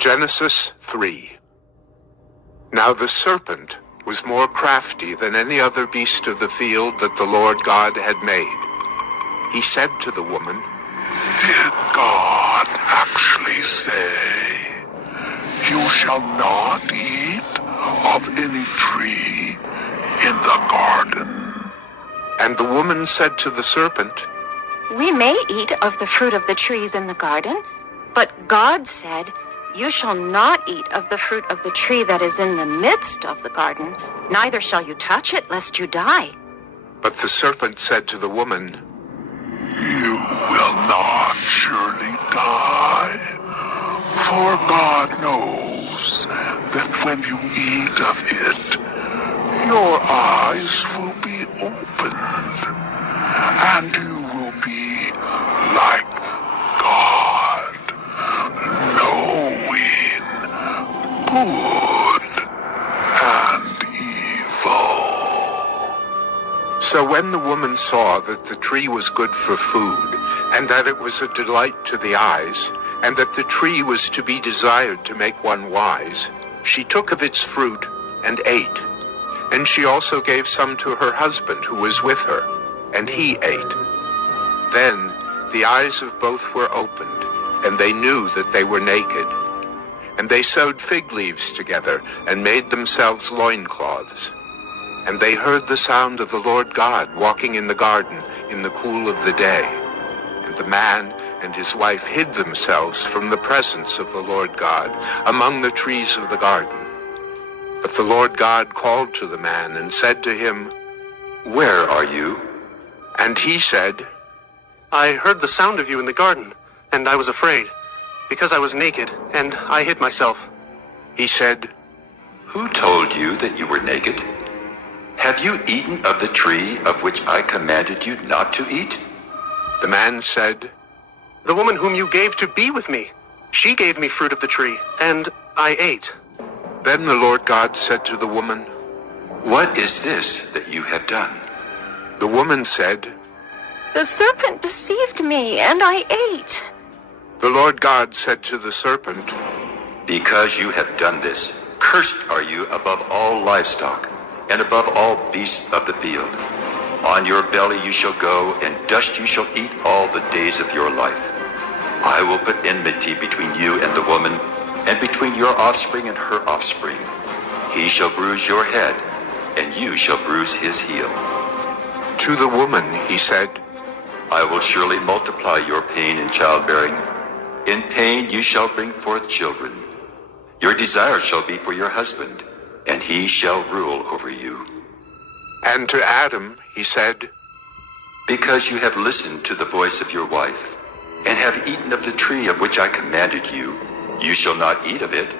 Genesis 3. Now the serpent was more crafty than any other beast of the field that the Lord God had made. He said to the woman, Did God actually say, "You shall not eat of any tree in the garden"? And the woman said to the serpent, We may eat of the fruit of the trees in the garden, but God said, You shall not eat of the fruit of the tree that is in the midst of the garden, neither shall you touch it, lest you die. But the serpent said to the woman, You will not surely die, for God knows that when you eat of it, your eyes will be opened, and you will be like God, knowing good and evil. So when the woman saw that the tree was good for food, and that it was a delight to the eyes, and that the tree was to be desired to make one wise, she took of its fruit and ate. And she also gave some to her husband who was with her, and he ate. Then the eyes of both were opened, and they knew that they were naked. And they sewed fig leaves together, and made themselves loincloths. And they heard the sound of the Lord God walking in the garden in the cool of the day. And the man and his wife hid themselves from the presence of the Lord God among the trees of the garden. But the Lord God called to the man and said to him, Where are you? And he said, I heard the sound of you in the garden, and I was afraid, because I was naked, and I hid myself. He said, Who told you that you were naked? Have you eaten of the tree of which I commanded you not to eat? The man said, The woman whom you gave to be with me, she gave me fruit of the tree, and I ate. Then the Lord God said to the woman, What is this that you have done? The woman said, The serpent deceived me, and I ate. The Lord God said to the serpent, Because you have done this, cursed are you above all livestock, and above all beasts of the field. On your belly you shall go, and dust you shall eat all the days of your life. I will put enmity between you and the woman, and between your offspring and her offspring. He shall bruise your head, and you shall bruise his heel. To the woman he said, I will surely multiply your pain in childbearing. In pain you shall bring forth children. Your desire shall be for your husband, and he shall rule over you. And to Adam he said, Because you have listened to the voice of your wife, and have eaten of the tree of which I commanded you, you shall not eat of it.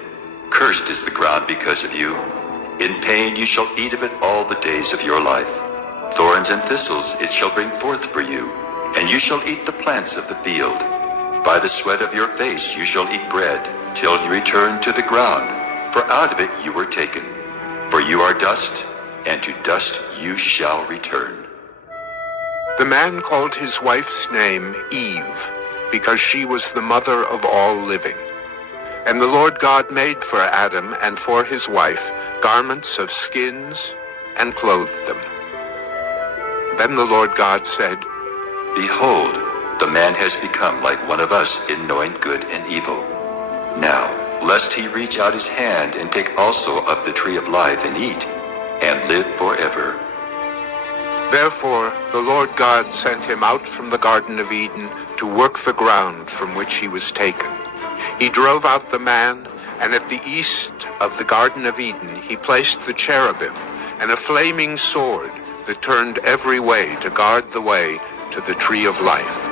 Cursed is the ground because of you. In pain you shall eat of it all the days of your life. Thorns and thistles it shall bring forth for you, and you shall eat the plants of the field. By the sweat of your face you shall eat bread, till you return to the ground, for out of it you were taken. For you are dust, and to dust you shall return. The man called his wife's name Eve, because she was the mother of all living. And the Lord God made for Adam and for his wife garments of skins and clothed them. Then the Lord God said, Behold, the man has become like one of us in knowing good and evil. Now, lest he reach out his hand and take also of the tree of life and eat, and live forever. Therefore the Lord God sent him out from the Garden of Eden to work the ground from which he was taken. He drove out the man, and at the east of the Garden of Eden he placed the cherubim and a flaming sword that turned every way to guard the way to the tree of life.